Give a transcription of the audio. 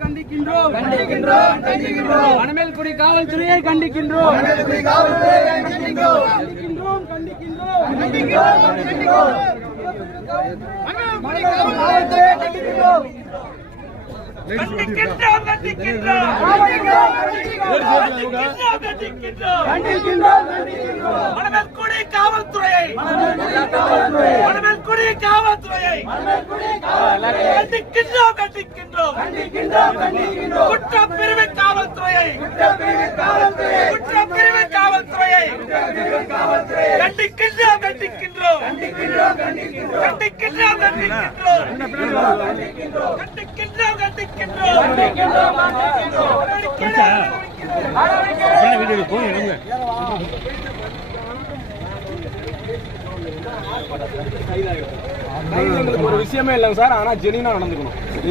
கண்டிக்கின்றோம் கண்டிக்கின்றோம் கண்டிக்கின்றோம் மணமேல்குடி காவல்துறையை கண்டிக்கின்றோம் மணமேல்குடி காவல்துறையை கண்டிக்கின்றோம். கண்டிக்கின்றோம் கண்டிக்கின்றோம் கண்டிக்கின்றோம், கண்டிக்கின்றோம். மணமேல்குடி காவல்துறையை கண்டிக்கின்றோம். கண்டிக்கின்றோம் கண்டிக்கின்றோம் கண்டிக்கின்றோம், கண்டிக்கின்றோம் கண்டிக்கின்றோம் கண்டிக்கின்றோம், கண்டிக்கின்றோம். மணமேல்குடி காவல்துறையை மணமேல்குடி காவல்துறையை மணமேல்குடி காவல்துறையை மணமேல்குடி காவல்துறையை கண்டிக்கின்றோம் கண்டிக்கின்றோம். கண்டிக்கின்றோம், கண்டிக்கின்றோம். குற்றப்பிரிவு காவல்துறையை. குற்றப்பிரிவு காவல்துறையை. குற்றப்பிரிவு காவல்துறையை. குற்றப்பிரிவு காவல்துறையை. கண்டிக்கின்றோம் கண்டிக்கின்றோம். கண்டிக்கின்றோம், கண்டிக்கின்றோம். கண்டிக்கின்றோம் கண்டிக்கின்றோம். கண்டிக்கின்றோம். கண்டிக்கின்றோம் கண்டிக்கின்றோம், கண்டிக்கின்றோம். எங்களுக்கு ஒரு விஷயமே இல்லைங்க சார். ஆனால் ஜெனினா நடந்துக்கணும்.